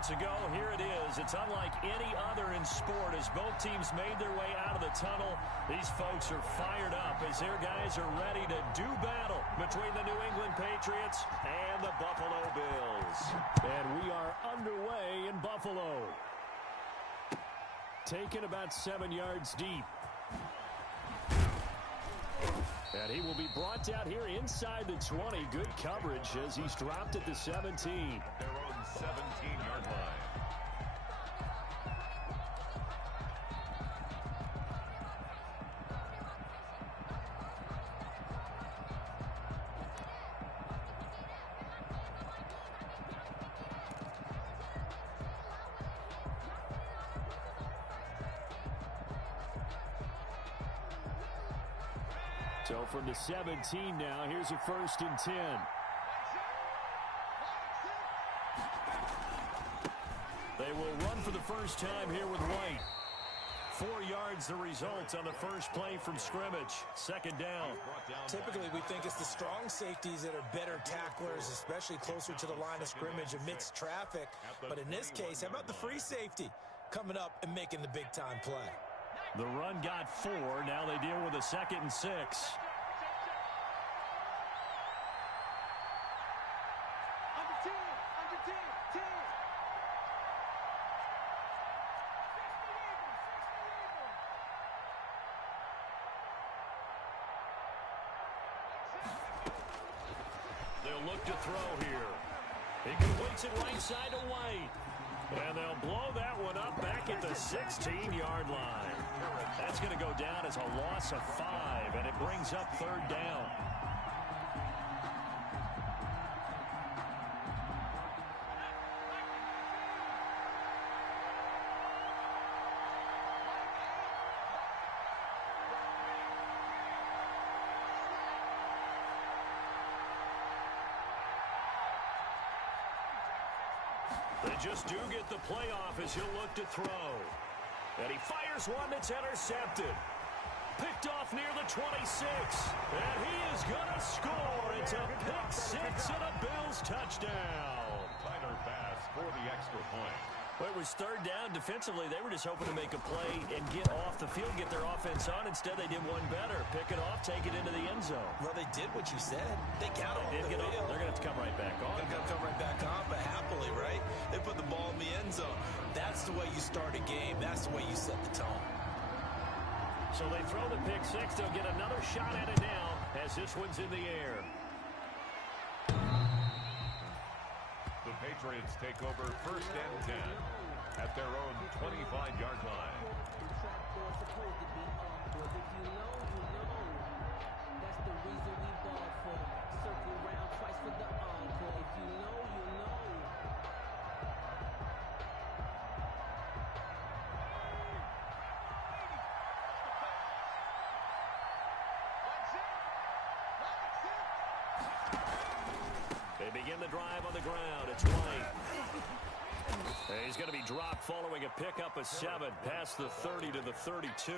moments ago, here it is. It's unlike any other in sport as both teams made their way out of the tunnel. These folks are fired up as their guys are ready to do battle between the New England Patriots and the Buffalo Bills. And we are underway in Buffalo. Taken about 7 yards deep. And he will be brought down here inside the 20. Good coverage as he's dropped at the 17. Their own 17-yard line. So from the 17 now, here's a 1st and 10. They will run for the first time here with White. 4 yards the result on the first play from scrimmage. 2nd down. Typically, we think it's the strong safeties that are better tacklers, especially closer to the line of scrimmage amidst traffic. But in this case, how about the free safety coming up and making the big-time play? The run got 4. Now they deal with a 2nd and 6. They'll look to throw here. He completes it right side to White. And they'll blow that one up back at the 16-yard line. That's going to go down as a loss of 5, and it brings up 3rd down. They just do get the playoff as he'll look to throw. And he fires one that's intercepted. Picked off near the 26. And he is going to score. It's a pick 6 and a Bills touchdown. Tyler Bass for the extra point. Well, it was 3rd down. Defensively, they were just hoping to make a play and get off the field, get their offense on. Instead, they did one better. Pick it off, take it into the end zone. Well, they did what you said. They got off the field. They're going to have to come right back on. They're going to come right back on, but happily, right? They put the ball in the end zone. That's the way you start a game. That's the way you set the tone. So they throw the pick 6. They'll get another shot at it now as this one's in the air. The Patriots take over 1st and 10 at their own 25-yard line. They begin the drive on the ground. It's White. He's going to be dropped following a pickup of 7 past the 30 to the 32.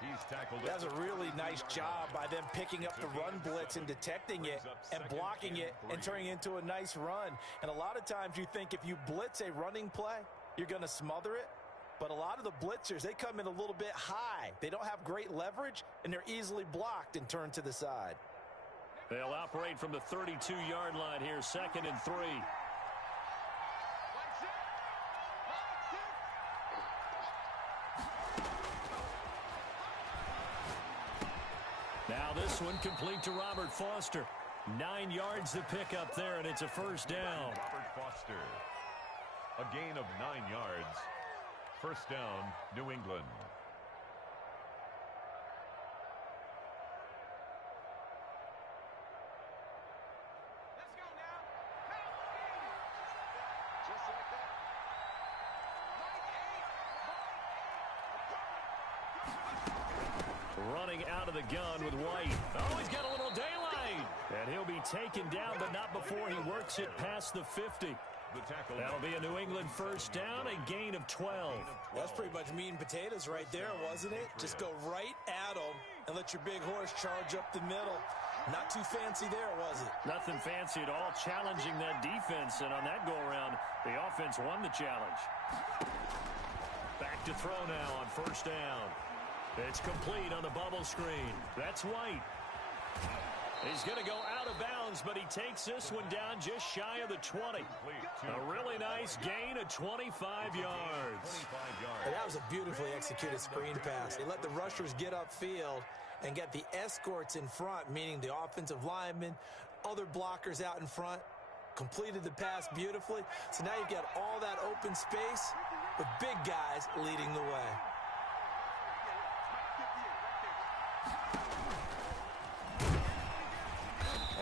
He's tackled. That's a really nice job by them picking up the run blitz and detecting it and blocking it and turning it into a nice run. And a lot of times you think if you blitz a running play, you're going to smother it. But a lot of the blitzers, they come in a little bit high. They don't have great leverage, and they're easily blocked and turned to the side. They'll operate from the 32-yard line here, 2nd and 3. Now this one complete to Robert Foster. 9 yards to pick up there, and it's a 1st down. Robert Foster. A gain of 9 yards. 1st down, New England. Running out of the gun with White. Oh, he's got a little daylight. And he'll be taken down, but not before he works it past the 50. That'll be a New England 1st down, a gain of 12. That's pretty much meat and potatoes right there, wasn't it? Just go right at them and let your big horse charge up the middle. Not too fancy there, was it? Nothing fancy at all, challenging that defense, and on that go-around, the offense won the challenge. Back to throw now on first down. It's complete on the bubble screen. That's White. He's going to go out of bounds, but he takes this one down just shy of the 20. A really nice gain of 25 yards. And that was a beautifully executed screen pass. They let the rushers get upfield and get the escorts in front, meaning the offensive linemen, other blockers out in front, completed the pass beautifully. So now you've got all that open space with big guys leading the way.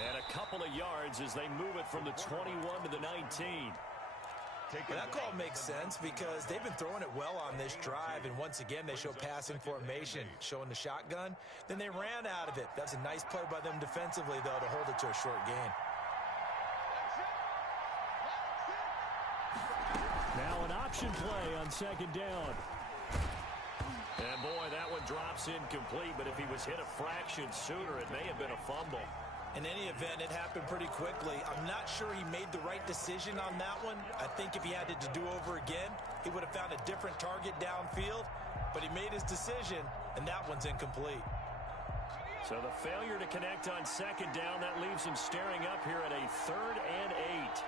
And a couple of yards as they move it from the 21 to the 19. Well, that call makes sense because they've been throwing it well on this drive, and once again they show passing formation, showing the shotgun. Then they ran out of it. That's a nice play by them defensively, though, to hold it to a short gain. Now an option play on second down. And boy, that one drops incomplete, but if he was hit a fraction sooner, it may have been a fumble. In any event, it happened pretty quickly. I'm not sure he made the right decision on that one. I think if he had it to do over again, he would have found a different target downfield, but he made his decision, and that one's incomplete. So the failure to connect on second down, that leaves him staring up here at a 3rd and 8.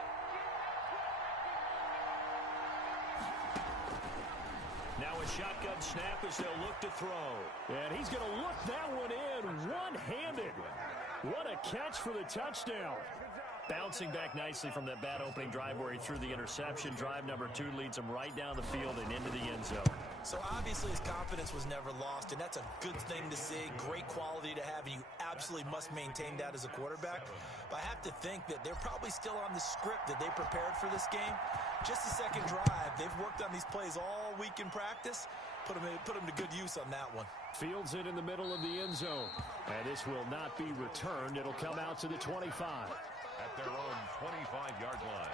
Now a shotgun snap as they'll look to throw. And he's going to look that one in one-handed. What a catch for the touchdown. Bouncing back nicely from that bad opening drive where he threw the interception. Drive number 2 leads him right down the field and into the end zone. So obviously his confidence was never lost, and that's a good thing to see. Great quality to have, and you absolutely must maintain that as a quarterback. But I have to think that they're probably still on the script that they prepared for this game. Just the second drive. They've worked on these plays all week in practice. Put them to good use on that one. Fields it in the middle of the end zone. And this will not be returned. It'll come out to the 25. At their own 25-yard line.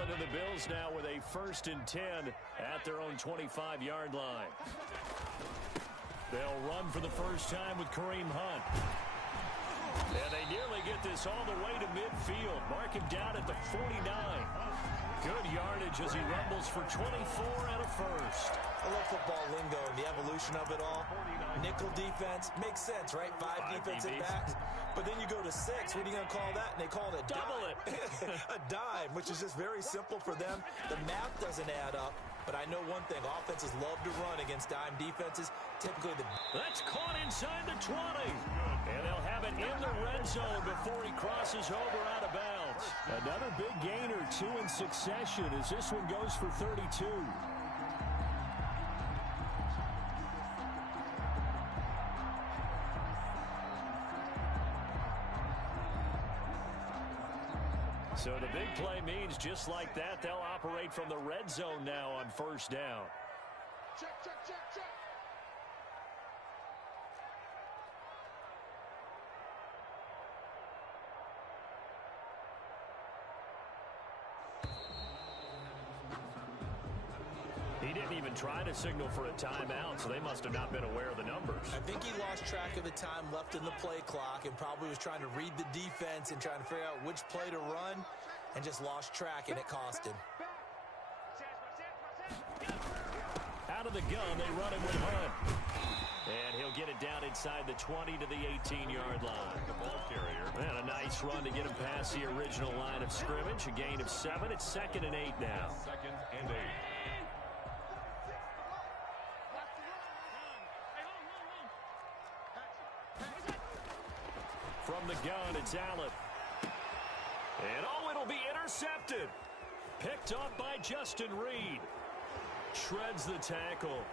To the Bills now with a 1st and 10 at their own 25-yard line. They'll run for the first time with Kareem Hunt. And they nearly get this all the way to midfield. Mark him down at the 49. Good yardage as he rumbles for 24 and a first. I love football lingo and the evolution of it all. Nickel defense makes sense, right? 5 defensive backs. But then you go to 6. What are you going to call that? And they call it a double dime. A dime, which is just very simple for them. The math doesn't add up. But I know one thing. Offenses love to run against dime defenses. Typically That's caught inside the 20. And they'll have it in the red zone before he crosses over out of bounds. Another big gainer, 2 in succession as this one goes for 32. So the big play means just like that, they'll operate from the red zone now on first down. Check, check, check, check. He didn't even try to signal for a timeout, so they must have not been aware of the numbers. I think he lost track of the time left in the play clock and probably was trying to read the defense and trying to figure out which play to run and just lost track, and it cost him. Out of the gun, they run him with Hunt. And he'll get it down inside the 20 to the 18-yard line. The ball carrier. And a nice run to get him past the original line of scrimmage. A gain of 7. It's 2nd and 8 now. 2nd and 8. From the gun, it's Allen. And it'll be intercepted. Picked off by Justin Reed. Shreds the tackle.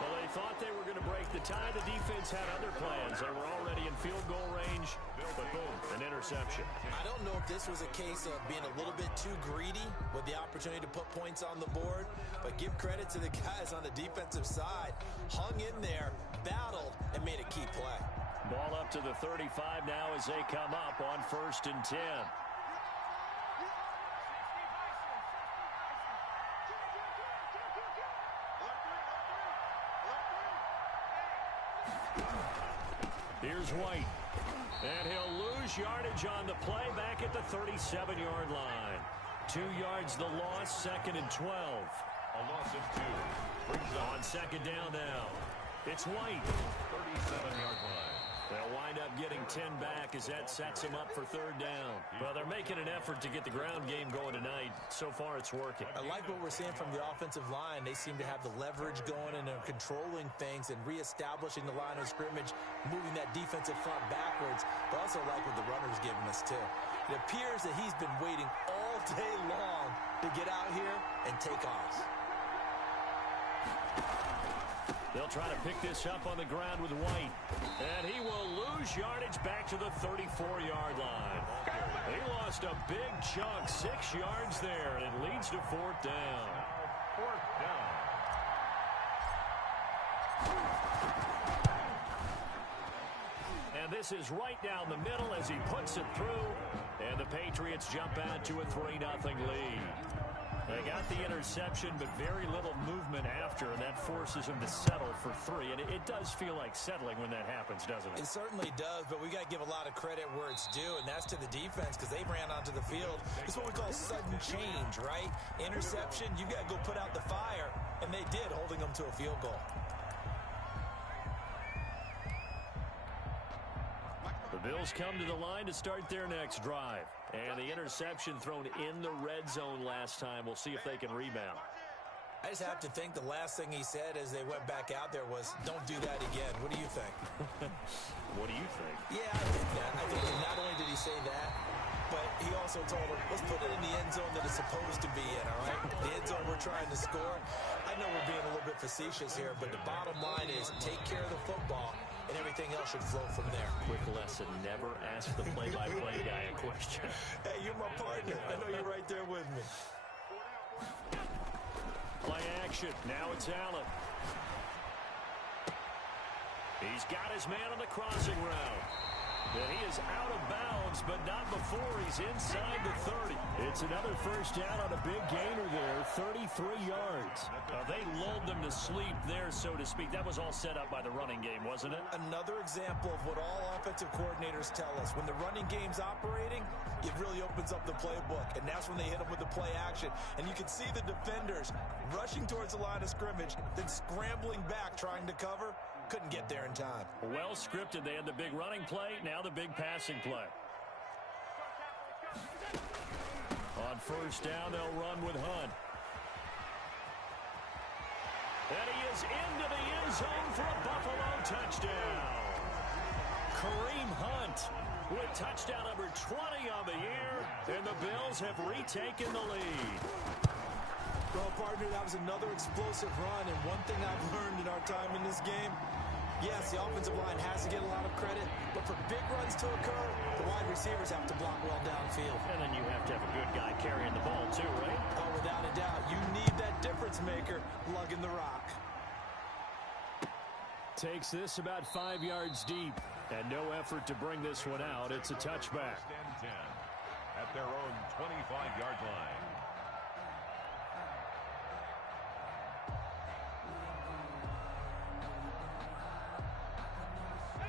Well, they thought they were going to break the tie. The defense had other plans. They were already in field goal range, but boom, an interception. I don't know if this was a case of being a little bit too greedy with the opportunity to put points on the board, but give credit to the guys on the defensive side. Hung in there, battled, and made a key play. Ball up to the 35 now as they come up on 1st and 10. Here's White. And he'll lose yardage on the play back at the 37-yard line. 2 yards the loss, 2nd and 12. A loss of 2. Brings on 2nd down now. It's White. 37-yard line. They'll wind up getting 10 back as that sets them up for 3rd down. Well, they're making an effort to get the ground game going tonight. So far, it's working. I like what we're seeing from the offensive line. They seem to have the leverage going and they're controlling things and reestablishing the line of scrimmage, moving that defensive front backwards. But also like what the runner's giving us, too. It appears that he's been waiting all day long to get out here and take off. They'll try to pick this up on the ground with White. And he will lose yardage back to the 34-yard line. He lost a big chunk, 6 yards there, and it leads to 4th down. 4th down. And this is right down the middle as he puts it through. And the Patriots jump out to a 3-0 lead. They got the interception, but very little movement after, and that forces them to settle for 3. And it does feel like settling when that happens, doesn't it? It certainly does, but we got to give a lot of credit where it's due, and that's to the defense because they ran onto the field. It's what we call sudden change, right? Interception, you got to go put out the fire, and they did, holding them to a field goal. The Bills come to the line to start their next drive. And the interception thrown in the red zone last time. We'll see if they can rebound. I just have to think the last thing he said as they went back out there was, don't do that again. What do you think? What do you think? Yeah, I think that. I think that not only did he say that, but he also told him, let's put it in the end zone that it's supposed to be in, all right? The end zone we're trying to score. I know we're being a little bit facetious here, but the bottom line is take care of the football, and everything else should flow from there. Quick lesson, never ask the play-by-play guy a question. Hey, you're my partner. I know you're right there with me. Play action. Now it's Allen. He's got his man on the crossing route. And he is out of bounds, but not before he's inside the 30. It's another 1st down on a big gainer there, 33 yards. They lulled them to sleep there, so to speak. That was all set up by the running game, wasn't it? Another example of what all offensive coordinators tell us. When the running game's operating, it really opens up the playbook, and that's when they hit them with the play action. And you can see the defenders rushing towards the line of scrimmage, then scrambling back, trying to cover. Couldn't get there in time. Well scripted. They had the big running play, now the big passing play. On 1st down, they'll run with Hunt. And he is into the end zone for a Buffalo touchdown. Kareem Hunt with touchdown number 20 on the year, and the Bills have retaken the lead. Well, partner, that was another explosive run, and one thing I've learned in our time in this game, yes, the offensive line has to get a lot of credit, but for big runs to occur, the wide receivers have to block well downfield. And then you have to have a good guy carrying the ball too, right? Oh, without a doubt. You need that difference maker lugging the rock. Takes this about 5 yards deep, and no effort to bring this one out. It's a touchback. 1st and 10 at their own 25-yard line.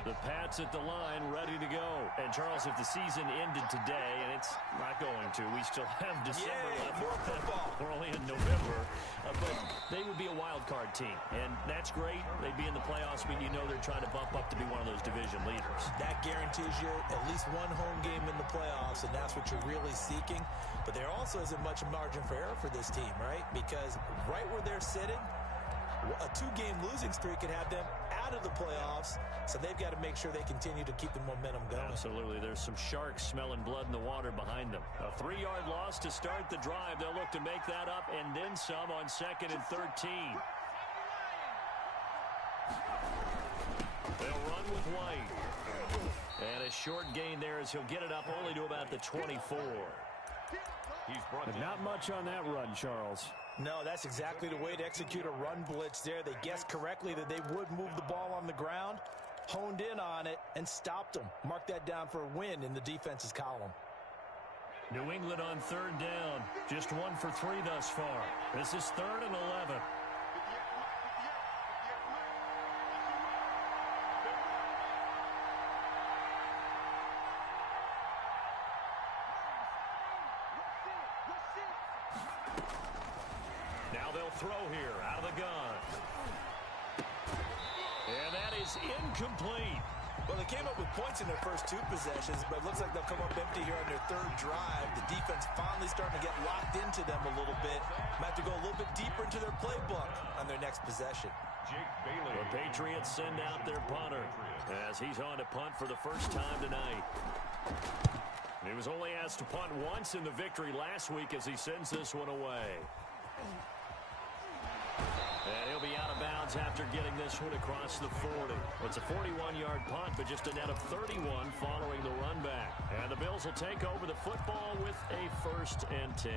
The Pats at the line, ready to go. And, Charles, if the season ended today, and it's not going to, we still have December left. More football. We're only in November. But they would be a wild card team. And that's great. They'd be in the playoffs, but you know they're trying to bump up to be one of those division leaders. That guarantees you at least one home game in the playoffs, and that's what you're really seeking. But there also isn't much margin for error for this team, right? Because right where they're sitting, a 2-game losing streak could have them out of the playoffs, so they've got to make sure they continue to keep the momentum going. Absolutely. There's some sharks smelling blood in the water behind them. A 3-yard loss to start the drive. They'll look to make that up and then some on 2nd and 13. They'll run with White. And a short gain there as he'll get it up only to about the 24. But not much on that run, Charles. No, that's exactly the way to execute a run blitz there. They guessed correctly that they would move the ball on the ground, honed in on it, and stopped them. Mark that down for a win in the defense's column. New England on third down. Just 1 for 3 thus far. This is 3rd and 11. Now they'll throw here out of the gun. And that is incomplete. Well, they came up with points in their first 2 possessions, but it looks like they'll come up empty here on their 3rd drive. The defense finally starting to get locked into them a little bit. Might have to go a little bit deeper into their playbook on their next possession. The Patriots send out their punter as he's on to punt for the first time tonight. He was only asked to punt once in the victory last week as he sends this one away. And he'll be out of bounds after getting this one across the 40. It's a 41-yard punt, but just a net of 31 following the run back. And the Bills will take over the football with a 1st and 10.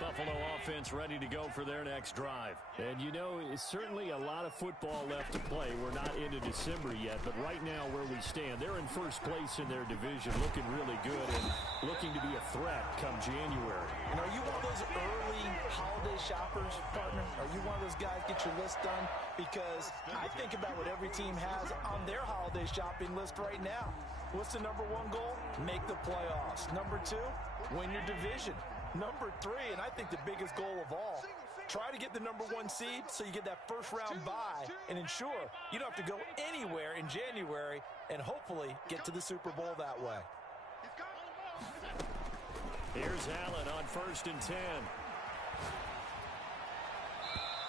Buffalo offense ready to go for their next drive. And, you know, it's certainly a lot of football left to play. We're not into December yet, but right now where we stand, they're in first place in their division, looking really good and looking to be a threat come January. And are you one of those early holiday shoppers, partner? Are you one of those guys get your list done? Because I think about what every team has on their holiday shopping list right now. What's the number 1 goal? Make the playoffs. Number 2, win your division. Number 3, and I think the biggest goal of all, try to get the number 1 seed so you get that first-round bye and ensure you don't have to go anywhere in January and hopefully get to the Super Bowl that way. Here's Allen on 1st and 10.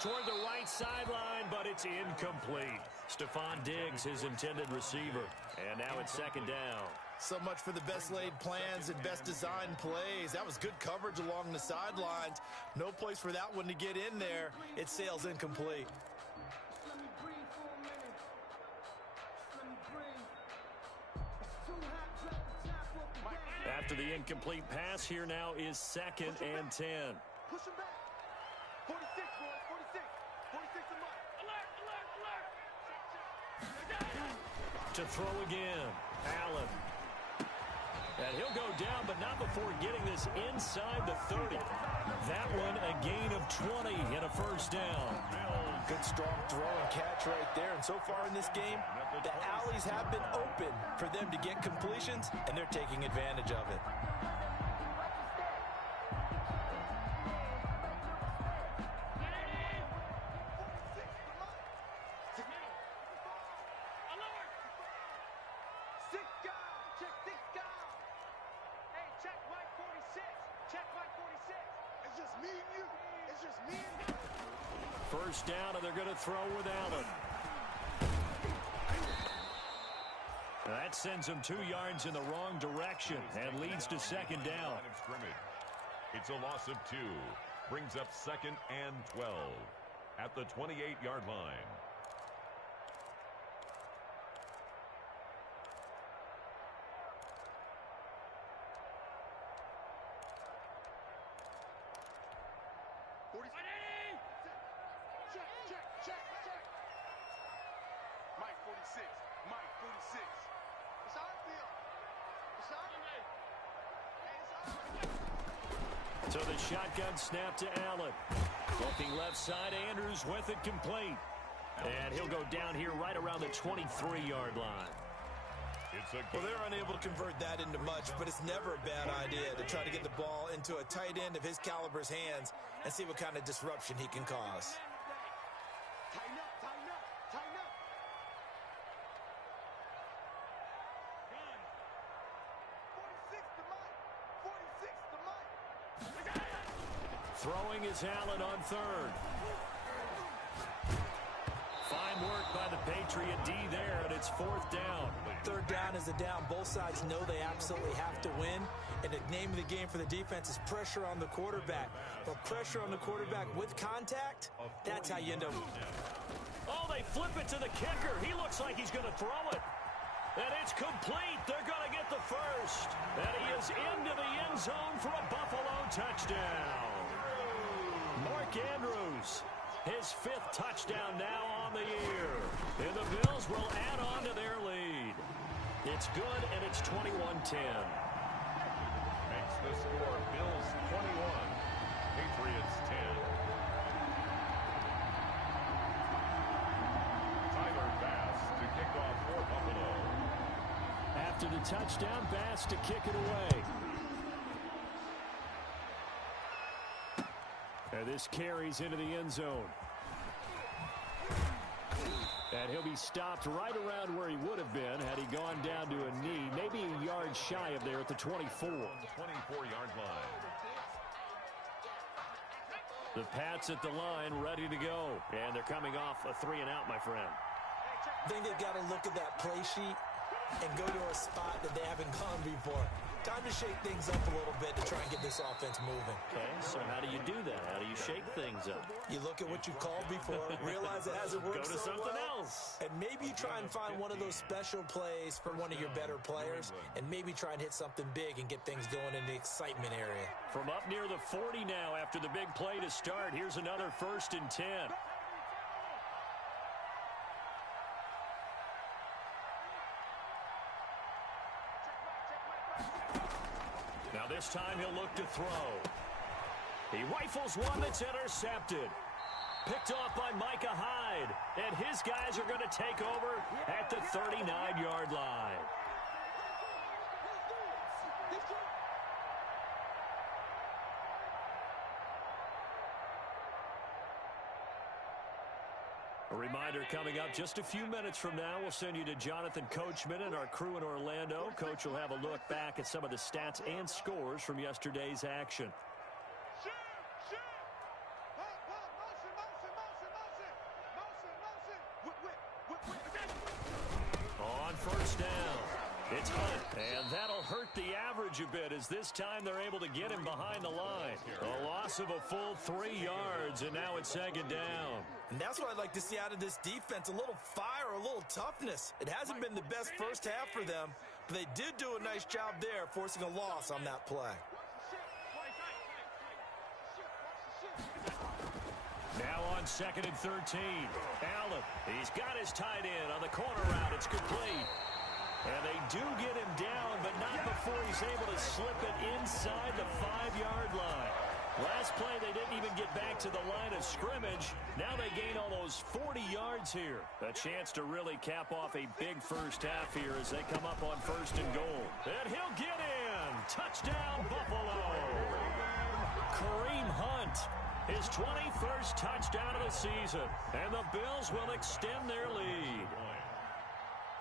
Toward the right sideline, but it's incomplete. Stephon Diggs, his intended receiver. And now it's 2nd down. So much for the best laid plans and best designed plays. That was good coverage along the sidelines. No place for that one to get in there. It sails incomplete. After the incomplete pass, here now is 2nd and 10. Push him back. 46, boys. 46. 46 a month. Alert, alert. To throw again. Allen. And he'll go down, but not before getting this inside the 30. That one a gain of 20 and a 1st down. Good strong throw and catch right there. And so far in this game, the alleys have been open for them to get completions, and they're taking advantage of it. First down, and they're going to throw with Allen. That sends them 2 yards in the wrong direction and leads to 2nd down. It's a loss of 2. Brings up 2nd and 12 at the 28-yard line. So the shotgun snap to Allen. Looking left side, Andrews with it complete. And he'll go down here right around the 23-yard line. Well, they're unable to convert that into much, but it's never a bad idea to try to get the ball into a tight end of his caliber's hands and see what kind of disruption he can cause. Tighten up, tighten up, tighten up. Run. 46 to Mike. 46 to Mike. Throwing is Allen on 3rd. Fine work by the Patriot D there, and it's 4th down. 3rd down is a down. Both sides know they absolutely have to win. And the name of the game for the defense is pressure on the quarterback. But pressure on the quarterback with contact, that's how you end up. Oh, they flip it to the kicker. He looks like he's going to throw it. And it's complete. They're going to get the first. And he is into the end zone for a Buffalo touchdown. Mark Andrews, his 5th touchdown now on the year. And the Bills will add on to their lead. It's good, and it's 21-10. Makes the score Bills 21, Patriots 10. Tyler Bass to kick off for Buffalo. After the touchdown, Bass to kick it away. And this carries into the end zone. And he'll be stopped right around where he would have been had he gone down to a knee, maybe a yard shy of there at the 24. 24-yard line. The Pats at the line, ready to go. And they're coming off a 3-and-out, my friend. I think they've got to look at that play sheet and go to a spot that they haven't gone before. Time to shake things up a little bit to try and get this offense moving. Okay, so how do you do that? How do you shake things up? You look at what you called before, realize it hasn't worked Go to so something well, else. and maybe you try and find one of those special plays for one of your better players, and maybe try and hit something big and get things going in the excitement area. From up near the 40 now after the big play to start, here's another 1st and 10. Now this time he'll look to throw. He rifles one that's intercepted. Picked off by Micah Hyde. And his guys are going to take over at the 39-yard line. A reminder coming up just a few minutes from now, we'll send you to Jonathan Coachman and our crew in Orlando. Coach will have a look back at some of the stats and scores from yesterday's action. On first down, it's Hunt, and that'll hurt the average a bit as this time they're able to get him behind the line. A loss of a full 3 yards, and now it's 2nd down. And that's what I'd like to see out of this defense, a little fire, a little toughness. It hasn't been the best first half for them, but they did do a nice job there, forcing a loss on that play. Now on 2nd and 13. Allen, he's got his tight end on the corner route. It's complete. And they do get him down, but not before he's able to slip it inside the 5-yard line. Last play, they didn't even get back to the line of scrimmage. Now they gain almost 40 yards here. A chance to really cap off a big first half here as they come up on 1st and goal. And he'll get in. Touchdown, Buffalo. Kareem Hunt, his 21st touchdown of the season. And the Bills will extend their lead.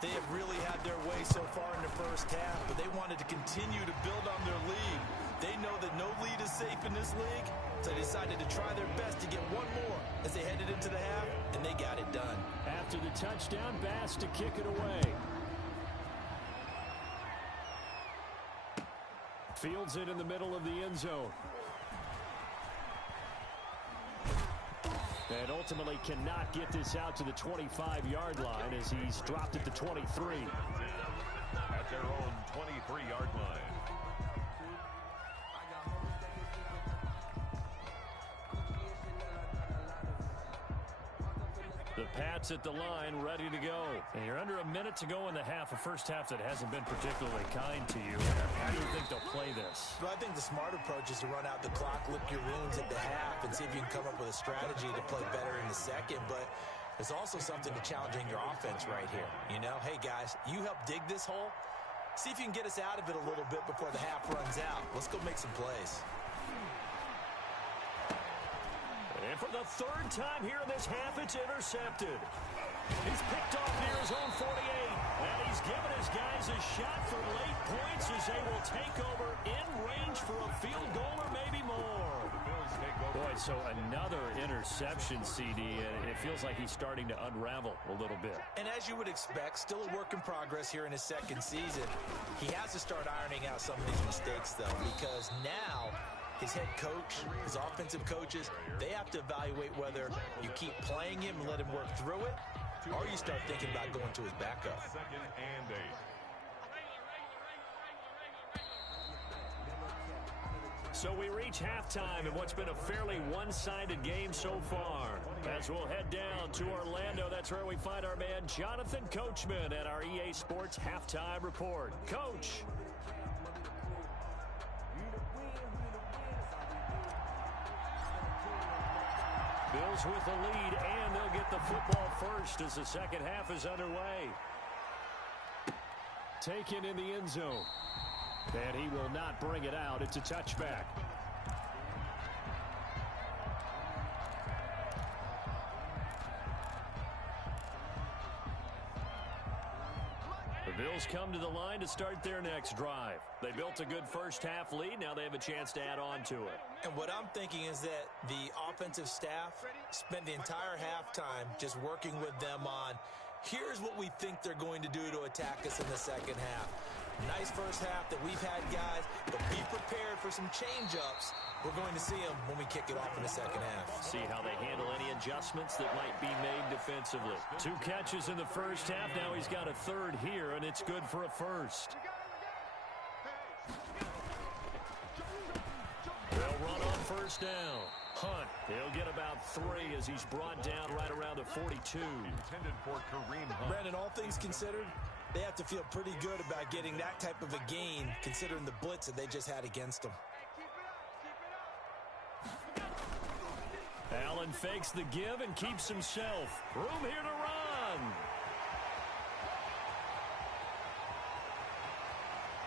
They have really had their way so far in the first half, but they wanted to continue to build on their lead. They know that no lead is safe in this league, so they decided to try their best to get one more as they headed into the half, and they got it done. After the touchdown, Bass to kick it away. Fields it in the middle of the end zone. And ultimately cannot get this out to the 25-yard line as he's dropped at the 23. At their own 23-yard line. The Pats at the line, ready to go. And you're under a minute to go in the half, a first half that hasn't been particularly kind to you. How do you think they'll play this? Well, I think the smart approach is to run out the clock, lick your wounds at the half, and see if you can come up with a strategy to play better in the second. But there's also something to challenging your offense right here. You know, hey, guys, you help dig this hole. See if you can get us out of it a little bit before the half runs out. Let's go make some plays. And for the 3rd time here in this half, it's intercepted. He's picked off near his own 48. And he's given his guys a shot for late points as they will take over in range for a field goal or maybe more. Boy, so another interception, CD, and it feels like he's starting to unravel a little bit. And as you would expect, still a work in progress here in his second season. He has to start ironing out some of these mistakes, though, because now his head coach, his offensive coaches, they have to evaluate whether you keep playing him and let him work through it, or you start thinking about going to his backup. 2nd and 8. So we reach halftime in what's been a fairly one-sided game so far. As we'll head down to Orlando, that's where we find our man Jonathan Coachman at our EA Sports Halftime Report. Coach. Bills with the lead, and they'll get the football first as the second half is underway. Taken in the end zone. And he will not bring it out. It's a touchback. The Bills come to the line to start their next drive. They built a good first half lead. Now they have a chance to add on to it. And what I'm thinking is that the offensive staff spent the entire halftime just working with them on, here's what we think they're going to do to attack us in the second half. Nice first half that we've had, guys, but be prepared for some change-ups. We're going to see them when we kick it off in the second half. See how they handle any adjustments that might be made defensively. 2 catches in the first half. Now he's got a third here, and it's good for a first. They'll run on first down. Hunt, he'll get about 3 as he's brought down right around the 42. Intended for Kareem Hunt. Brandon, all things considered, they have to feel pretty good about getting that type of a gain considering the blitz that they just had against them. Allen fakes the give and keeps himself. Room here to run.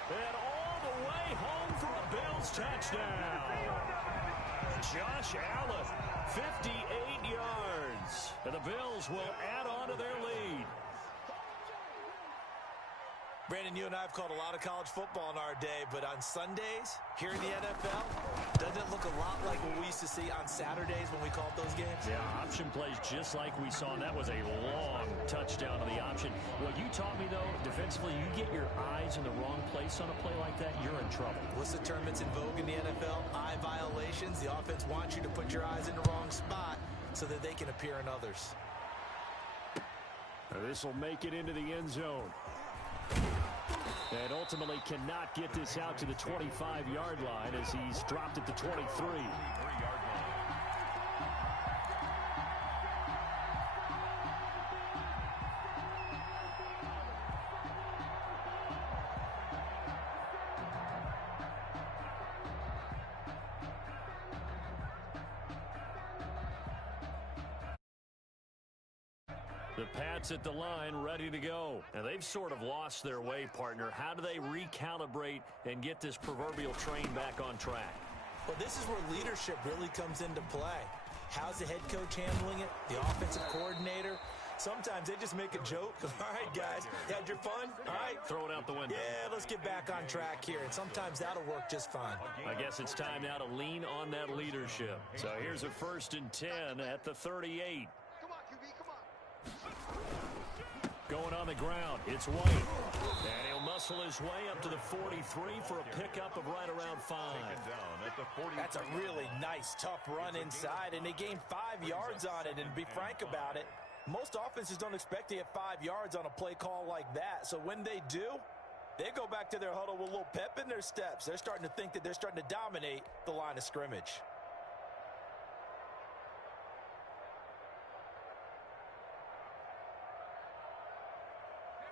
And all the way home for a Bills touchdown. Josh Allen, 58 yards. And the Bills will add on to their lead. Brandon, you and I have called a lot of college football in our day, but on Sundays, here in the NFL, doesn't it look a lot like what we used to see on Saturdays when we called those games? Yeah, option plays just like we saw, and that was a long touchdown to the option. What you taught me, though, defensively, you get your eyes in the wrong place on a play like that, you're in trouble. What's the term that's in vogue in the NFL? Eye violations. The offense wants you to put your eyes in the wrong spot so that they can appear in others. This will make it into the end zone. And ultimately cannot get this out to the 25-yard line as he's dropped at the 23. The Pats at the line, ready to go. And they've sort of lost their way, partner. How do they recalibrate and get this proverbial train back on track? Well, this is where leadership really comes into play. How's the head coach handling it? The offensive coordinator? Sometimes they just make a joke. All right, guys, you had your fun? All right. Throw it out the window. Yeah, let's get back on track here. And sometimes that'll work just fine. I guess it's time now to lean on that leadership. So here's a 1st and 10 at the 38. Going on the ground, it's White. And he'll muscle his way up to the 43 for a pickup of right around 5. That's a really nice, tough run inside, and they gained 5 yards on it. And to be frank about it, most offenses don't expect to get 5 yards on a play call like that. So when they do, they go back to their huddle with a little pep in their steps. They're starting to think that they're starting to dominate the line of scrimmage.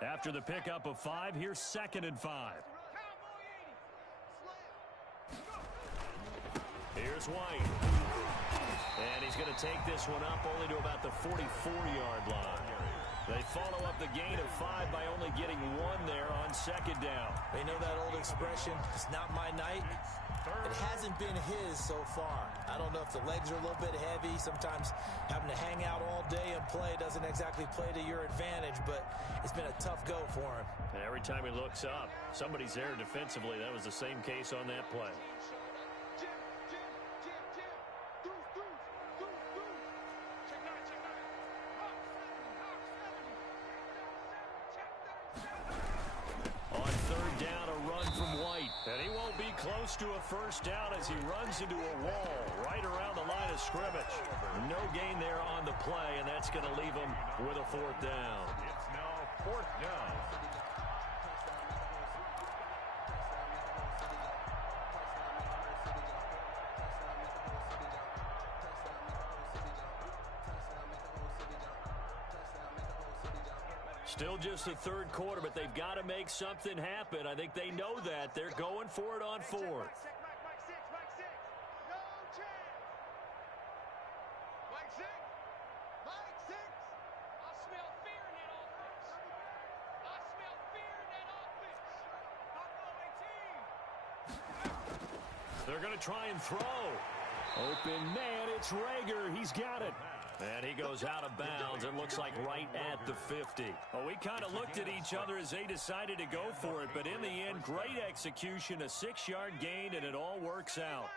After the pickup of 5, here's 2nd and 5. Here's White. And he's going to take this one up only to about the 44-yard line. They follow up the gain of 5 by only getting 1 there on 2nd down. They know that old expression, it's not my night. It hasn't been his so far. I don't know if the legs are a little bit heavy. Sometimes having to hang out all day and play doesn't exactly play to your advantage, but it's been a tough go for him. And every time he looks up, somebody's there defensively. That was the same case on that play. On 3rd down, a run run from White. And he won't be close to a first down as he runs into a wall right around the line of scrimmage. No gain there on the play, and that's going to leave him with a fourth down. It's now fourth down. Still just the third quarter, but they've got to make something happen. I think they know that. They're going for it on fourth. They're going to try and throw. Open man, it's Rager. He's got it. And he goes out of bounds. It looks like right at the 50. Well, we kind of looked at each other as they decided to go for it. But in the end, great execution, a 6-yard gain, and it all works out.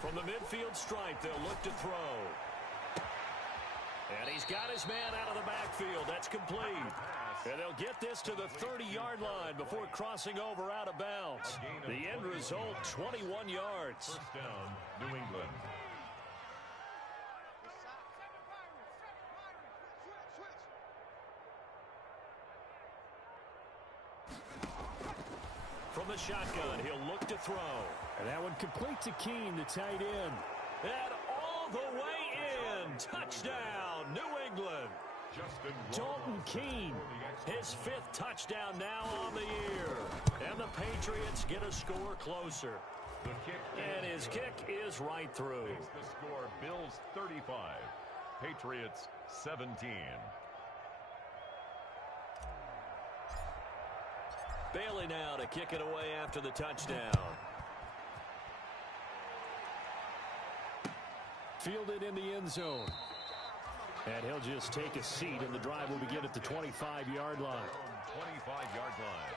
From the midfield stripe, they'll look to throw. And he's got his man out of the backfield. That's complete. And they'll get this to the 30-yard line before crossing over out of bounds. The end result, 21 yards. First down, New England. From the shotgun, he'll look to throw. And that one complete to Keene, the tight end. And all the way in. Touchdown, New England. Dalton Keene. His 5th touchdown now on the year. And the Patriots get a score closer. And his kick is right through. Makes the score Bills 35, Patriots 17. Bailey now to kick it away after the touchdown. Fielded in the end zone. And he'll just take a seat, and the drive will begin at the 25-yard line. 25-yard line.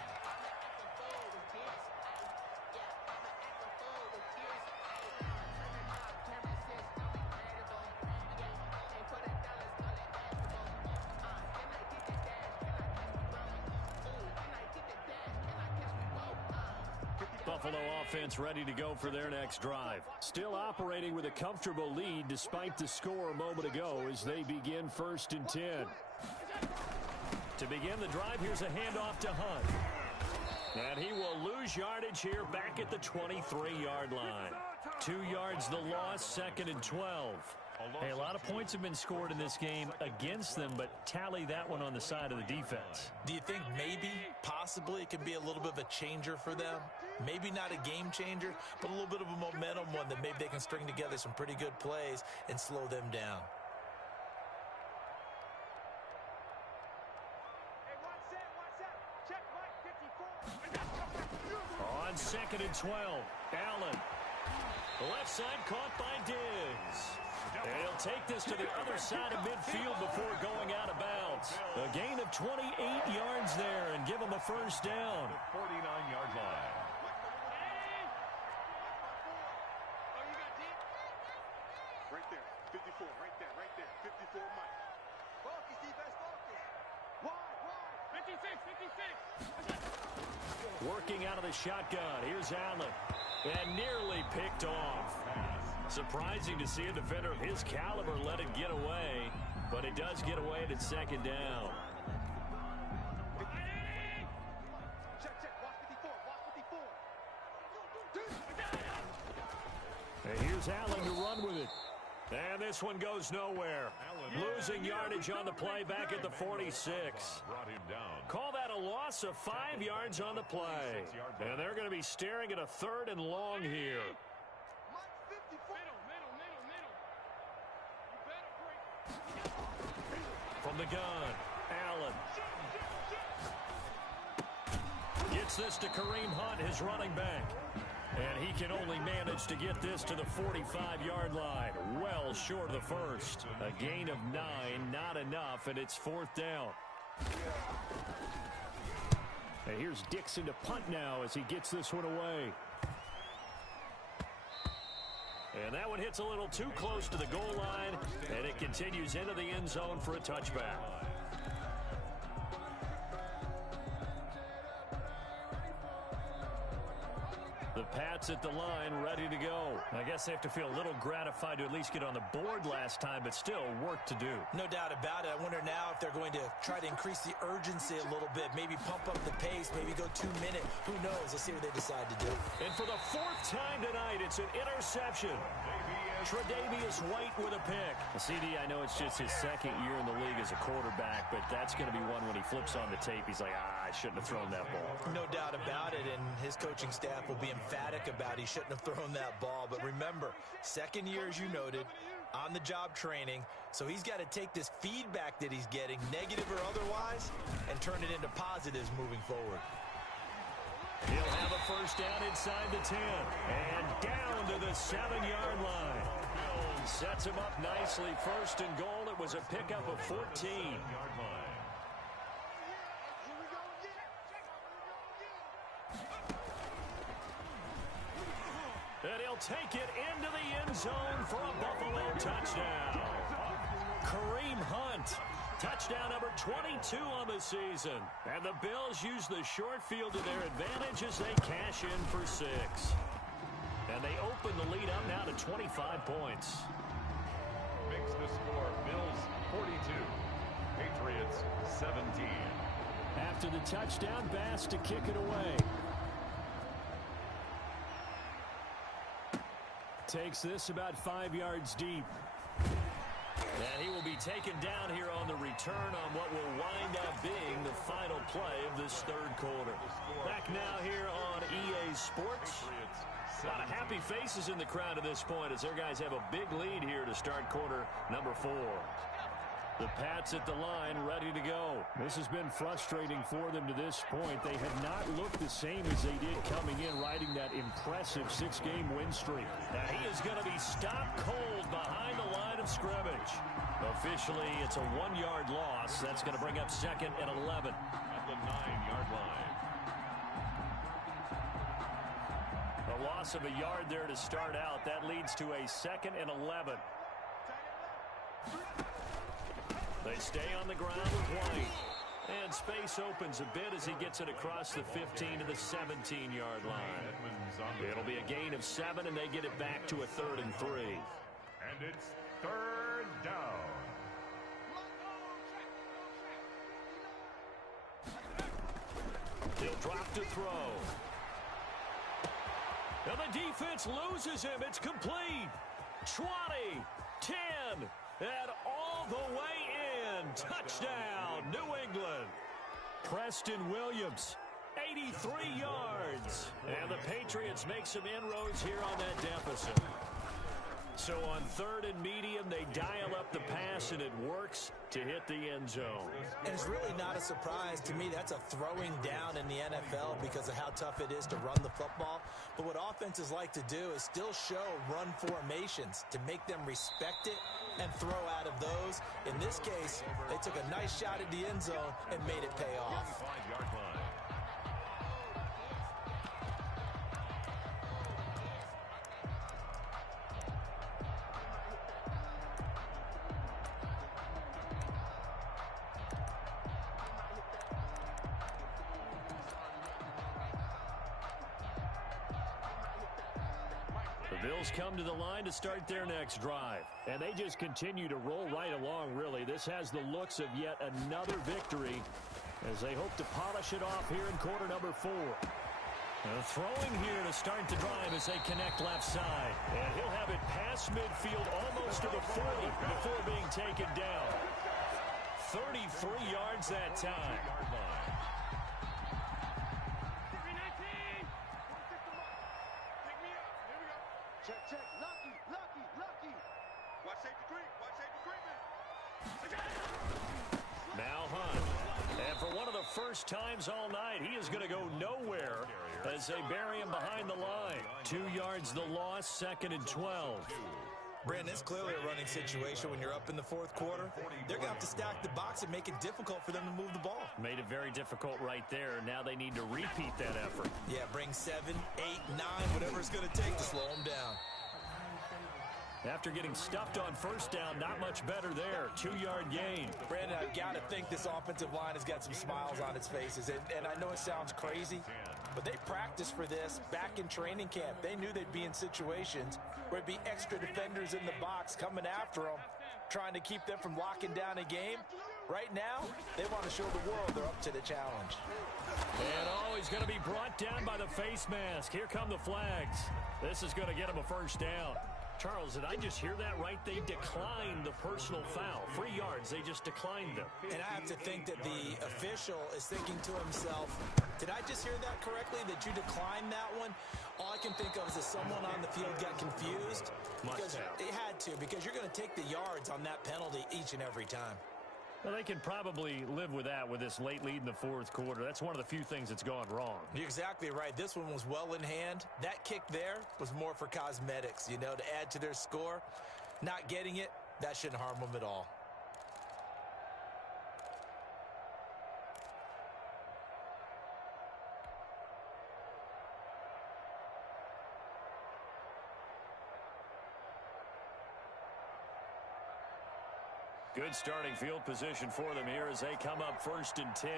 Buffalo offense ready to go for their next drive. Still operating with a comfortable lead despite the score a moment ago as they begin 1st and 10. To begin the drive, here's a handoff to Hunt. And he will lose yardage here back at the 23-yard line. 2 yards the loss, 2nd and 12. Hey, a lot of points have been scored in this game against them, but tally that one on the side of the defense. Do you think maybe, possibly, it could be a little bit of a changer for them? Maybe not a game changer, but a little bit of a momentum one that maybe they can string together some pretty good plays and slow them down. On 2nd and 12, Allen. Left side caught by Diggs. And he'll take this to the other side of midfield before going out of bounds. A gain of 28 yards there and give him a first down. 49-yard line. Right there, 54, right there, 54, Mike. Focus, defense, focus. Wide. 56. Working out of the shotgun. Here's Allen. And nearly picked off. Surprising to see a defender of his caliber let it get away, but it does get away at its 2nd down. Check, watch 54, And here's Allen to run with it. And this one goes nowhere. Losing yardage on the play back at the 46. Brought him down. Call that a loss of 5 yards on the play. And they're going to be staring at a 3rd and long here. From the gun, Allen. Gets this to Kareem Hunt, his running back. And he can only manage to get this to the 45-yard line. Well short of the first. A gain of 9, not enough, and it's 4th down. And here's Dixon to punt now as he gets this one away. And that one hits a little too close to the goal line, and it continues into the end zone for a touchback. The Pats at the line, ready to go. I guess they have to feel a little gratified to at least get on the board last time, but still work to do. No doubt about it. I wonder now if they're going to try to increase the urgency a little bit, maybe pump up the pace, maybe go 2 minute. Who knows? Let's see what they decide to do. And for the 4th time tonight, it's an interception. Tre'Davious White with a pick. CD, I know it's just his 2nd year in the league as a quarterback, but that's going to be one when he flips on the tape. He's like, I shouldn't have thrown that ball. No doubt about it, and his coaching staff will be emphatic about he shouldn't have thrown that ball. But remember, 2nd year, as you noted, on-the-job training, so he's got to take this feedback that he's getting, negative or otherwise, and turn it into positives moving forward. He'll have a first down inside the 10. And down to the 7-yard line. Sets him up nicely. 1st and goal. It was a pickup of 14. And he'll take it into the end zone for a Buffalo touchdown. Kareem Hunt. Touchdown number 22 on the season. And the Bills use the short field to their advantage as they cash in for 6. And they open the lead up now to 25 points. Makes the score Bills 42, Patriots 17. After the touchdown, Bass to kick it away. Takes this about 5 yards deep. And he will be taken down here on the return on what will wind up being the final play of this 3rd quarter. Back now here on EA Sports. A lot of happy faces in the crowd at this point as their guys have a big lead here to start quarter number 4. The Pats at the line, ready to go. This has been frustrating for them to this point. They have not looked the same as they did coming in, riding that impressive 6-game win streak. Now he is going to be stopped cold behind the line of scrimmage. Officially, it's a 1-yard loss. That's going to bring up 2nd and 11. At the 9-yard line. A loss of a yard there to start out. That leads to a 2nd and 11. They stay on the ground with White. And space opens a bit as he gets it across the 15 to the 17-yard line. It'll be a gain of 7, and they get it back to a 3rd and 3. And it's 3rd down. He'll drop to throw. And the defense loses him. It's complete. 20, 10, and all the way in. Touchdown, New England. Preston Williams, 83 yards. And the Patriots make some inroads here on that deficit. So on 3rd and medium, they dial up the pass, and it works to hit the end zone. And it's really not a surprise to me. That's a throwing down in the NFL because of how tough it is to run the football. But what offenses like to do is still show run formations to make them respect it and throw out of those. In this case, they took a nice shot at the end zone and made it pay off. 5-yard line. The Bills come to the line to start their next drive. And they just continue to roll right along, really. This has the looks of yet another victory as they hope to polish it off here in quarter number 4. Throwing here to start the drive as they connect left side. And he'll have it past midfield almost to the 40 before being taken down. 33 yards that time. Check. Lucky. Watch safety creep. Now Hunt. And for one of the first times all night, he is going to go nowhere as they bury him behind the line. 2 yards the loss, 2nd and 12. Brandon, it's clearly a running situation when you're up in the 4th quarter. They're going to have to stack the box and make it difficult for them to move the ball. Made it very difficult right there. Now they need to repeat that effort. Yeah, bring 7, 8, 9, whatever it's going to take to slow them down. After getting stuffed on first down, not much better there. 2-yard gain. Brandon, I've got to think this offensive line has got some smiles on its faces. And I know it sounds crazy, but they practiced for this back in training camp. They knew they'd be in situations where it'd be extra defenders in the box coming after them, trying to keep them from locking down a game. Right now, they want to show the world they're up to the challenge. And he's going to be brought down by the face mask. Here come the flags. This is going to get him a first down. Charles, did I just hear that right? They declined the personal foul. 3 yards, they just declined them. And I have to think that the official is thinking to himself, did I just hear that correctly, that you declined that one? All I can think of is that someone on the field got confused. Because it had to, because you're going to take the yards on that penalty each and every time. Well, they can probably live with that with this late lead in the fourth quarter. That's one of the few things that's gone wrong. You're exactly right. This one was well in hand. That kick there was more for cosmetics, to add to their score. Not getting it, that shouldn't harm them at all. Good starting field position for them here as they come up 1st and 10.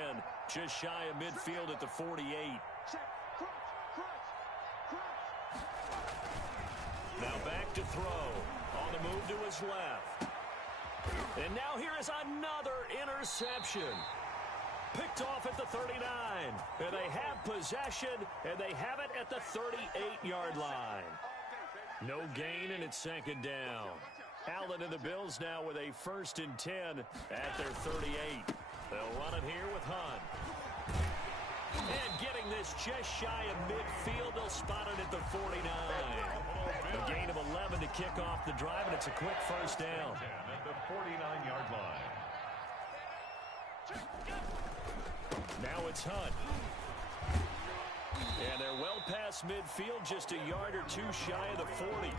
Just shy of midfield at the 48. Now back to throw. On the move to his left. And now here is another interception. Picked off at the 39. And they have possession, and they have it at the 38-yard line. No gain, and it's 2nd down. Allen and the Bills now with a 1st and 10 at their 38. They'll run it here with Hunt. And getting this just shy of midfield, they'll spot it at the 49. A gain of 11 to kick off the drive, and it's a quick first down. At the 49-yard line. Now it's Hunt. And they're well past midfield, just a yard or two shy of the 40.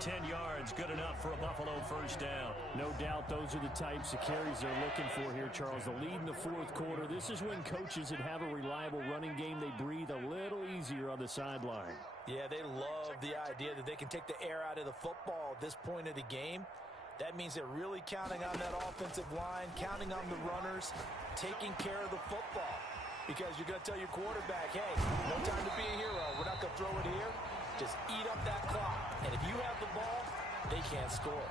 10 yards, good enough for a Buffalo first down. No doubt those are the types of carries they're looking for here, Charles. The lead in the fourth quarter. This is when coaches that have a reliable running game, they breathe a little easier on the sideline. Yeah, they love the idea that they can take the air out of the football at this point of the game. That means they're really counting on that offensive line, counting on the runners, taking care of the football. Because you're going to tell your quarterback, hey, no time to be a hero. We're not going to throw it here. Just eat up that clock. And if you have the ball, they can't score.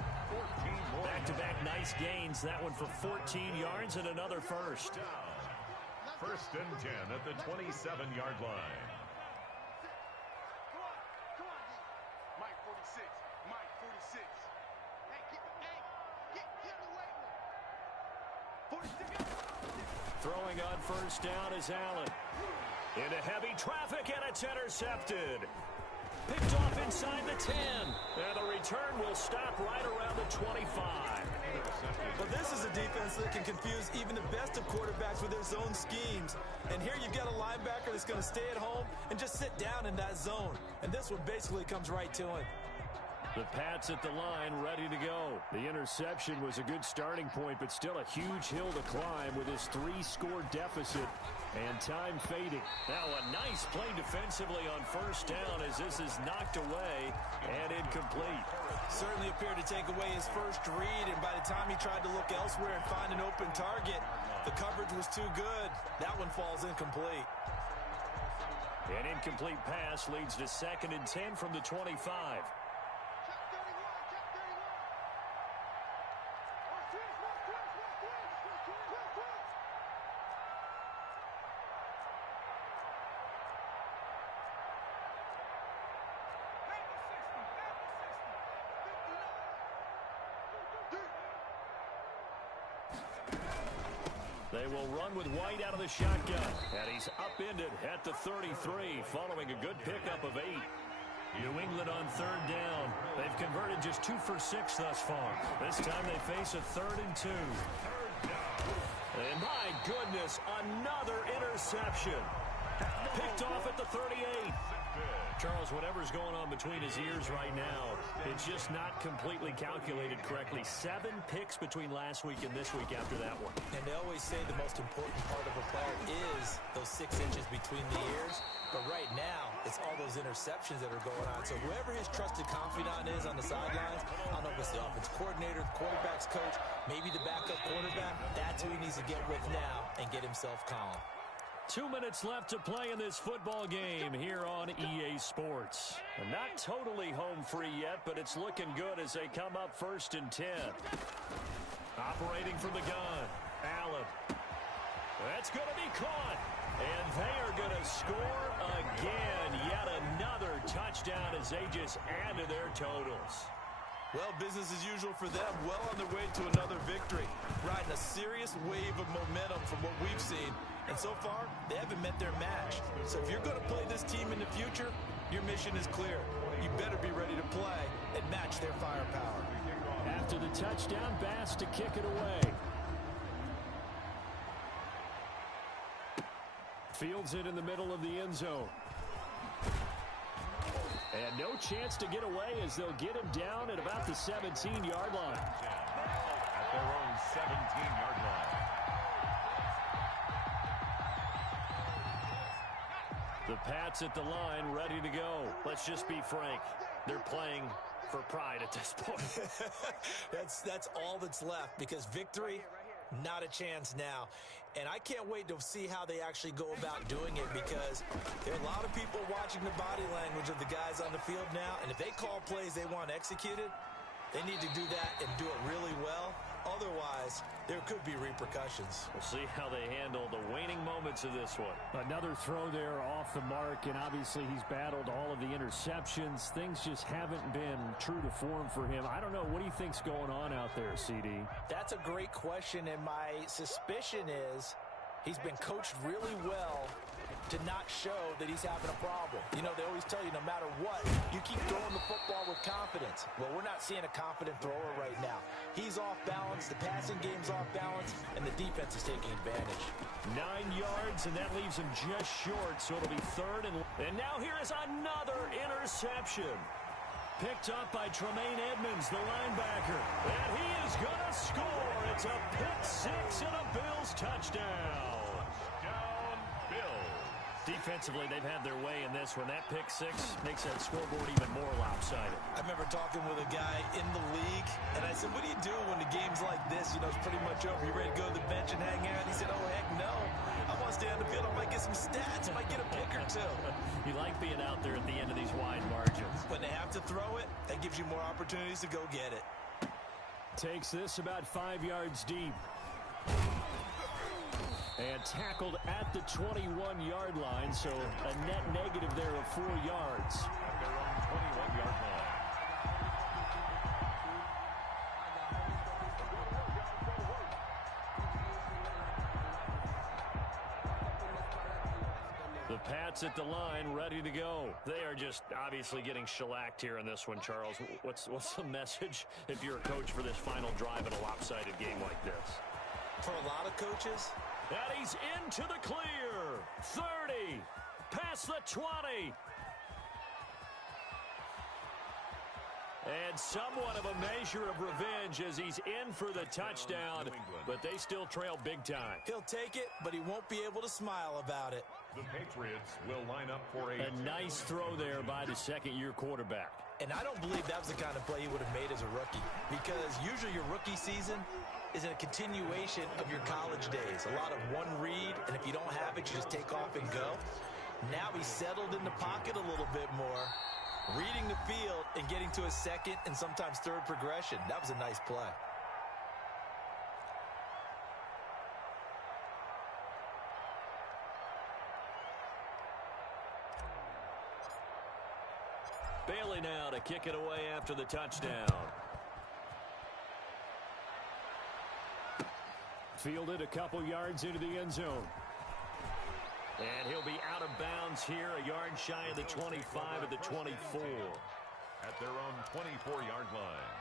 Back-to-back nice gains. That one for 14 yards and another first. 1st and 10 at the 27-yard line. Come on, Mike 46. Mike 46. Hey, get away with it. 46. Throwing on first down is Allen. Into heavy traffic, and it's intercepted. Picked off inside the 10. And the return will stop right around the 25. Well, this is a defense that can confuse even the best of quarterbacks with their zone schemes. And here you've got a linebacker that's going to stay at home and just sit down in that zone. And this one basically comes right to him. The Pats at the line, ready to go. The interception was a good starting point, but still a huge hill to climb with his 3-score deficit. And time fading. Now a nice play defensively on first down as this is knocked away and incomplete. Certainly appeared to take away his first read, and by the time he tried to look elsewhere and find an open target, the coverage was too good. That one falls incomplete. An incomplete pass leads to 2nd and 10 from the 25. They will run with White out of the shotgun. And he's upended at the 33 following a good pickup of 8. New England on 3rd down. They've converted just 2 for 6 thus far. This time they face a 3rd and 2. And my goodness, another interception. Picked off at the 38. Charles, whatever's going on between his ears right now, it's just not completely calculated correctly. 7 picks between last week and this week after that one. And they always say the most important part of a player is those 6 inches between the ears. But right now, it's all those interceptions that are going on. So whoever his trusted confidant is on the sidelines, I don't know if it's the offense coordinator, the quarterback's coach, maybe the backup quarterback, that's who he needs to get with now and get himself calm. 2 minutes left to play in this football game here on EA Sports. Not totally home free yet, but it's looking good as they come up 1st and 10. Operating from the gun, Allen. That's going to be caught. And they are going to score again. Yet another touchdown as they just add to their totals. Well, business as usual for them. Well on their way to another victory. Riding a serious wave of momentum from what we've seen. And so far, they haven't met their match. So if you're going to play this team in the future, your mission is clear. You better be ready to play and match their firepower. After the touchdown, Bass to kick it away. Fields it in the middle of the end zone. And no chance to get away as they'll get him down at about the 17-yard line. At their own 17-yard line. The Pats at the line, ready to go. Let's just be frank. They're playing for pride at this point. That's all that's left, because victory, not a chance now. And I can't wait to see how they actually go about doing it, because there are a lot of people watching the body language of the guys on the field now, and if they call plays they want executed, they need to do that and do it really well. Otherwise, there could be repercussions. We'll see how they handle the waning moments of this one. Another throw there off the mark, and obviously he's battled all of the interceptions. Things just haven't been true to form for him. I don't know. What do you think's going on out there, CD? That's a great question, and my suspicion is he's been coached really well to not show that he's having a problem. You know, they always tell you no matter what, you keep throwing the football with confidence. Well, we're not seeing a confident thrower right now. He's off balance, the passing game's off balance, and the defense is taking advantage. 9 yards, and that leaves him just short, so it'll be 3rd and now here is another interception. Picked up by Tremaine Edmonds, the linebacker. And he is going to score. It's a pick 6 and a Bills touchdown. Defensively, they've had their way in this one. That pick 6 makes that scoreboard even more lopsided. I remember talking with a guy in the league, and I said, what do you do when the game's like this? You know, it's pretty much over. You ready to go to the bench and hang out? He said, oh, heck no. I want to stay on the field. I might get some stats. I might get a pick or two. You like being out there at the end of these wide margins. When they have to throw it, that gives you more opportunities to go get it. Takes this about 5 yards deep. And tackled at the 21-yard line, so a net negative there of 4 yards. At their own 21-yard line. The Pats at the line, ready to go. They are just obviously getting shellacked here in this one, Charles. What's the message if you're a coach for this final drive in a lopsided game like this? For a lot of coaches, and he's into the clear. 30. Past the 20. And somewhat of a measure of revenge as he's in for the touchdown. But they still trail big time. He'll take it, but he won't be able to smile about it. The Patriots will line up for a nice throw there by the second-year quarterback. And I don't believe that was the kind of play he would have made as a rookie. Because usually your rookie season is a continuation of your college days. A lot of one read, and if you don't have it, you just take off and go. Now he's settled in the pocket a little bit more, reading the field and getting to a second and sometimes third progression. That was a nice play. Bailey now to kick it away after the touchdown. Fielded a couple yards into the end zone. And he'll be out of bounds here, a yard shy of the 25 at the 24. At their own 24-yard line.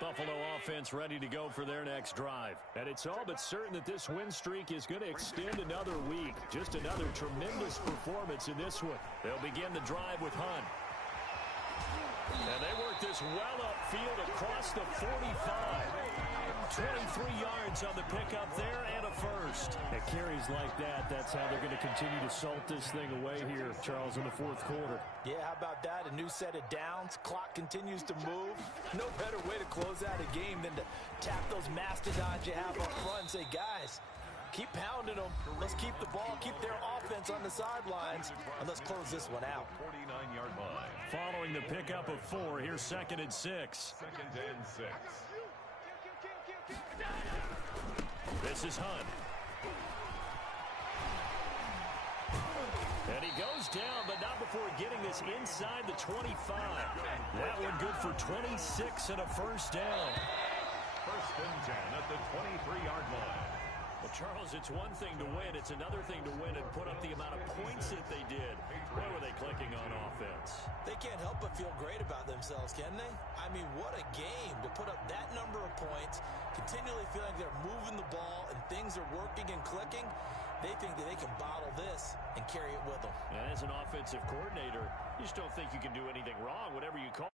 Buffalo offense ready to go for their next drive. And it's all but certain that this win streak is going to extend another week. Just another tremendous performance in this one. They'll begin the drive with Hunt. And they work this well upfield across the 45. 23 yards on the pickup there and a first. At carries like that, that's how they're going to continue to salt this thing away here, Charles, in the fourth quarter. Yeah, how about that? A new set of downs. Clock continues to move. No better way to close out a game than to tap those mastodons you have up front and say, guys, keep pounding them. Let's keep the ball, keep their offense on the sidelines, and let's close this one out. 49-yard line. Following the pickup of 4, here's 2nd and 6. 2nd and 6. This is Hunt. And he goes down, but not before getting this inside the 25. That one good for 26 and a first down. 1st and 10 at the 23-yard line. Well, Charles, it's one thing to win. It's another thing to win and put up the amount of points that they did. Why were they clicking on offense? They can't help but feel great about themselves, can they? I mean, what a game to put up that number of points, continually feeling like they're moving the ball and things are working and clicking. They think that they can bottle this and carry it with them. And as an offensive coordinator, you just don't think you can do anything wrong. Whatever you call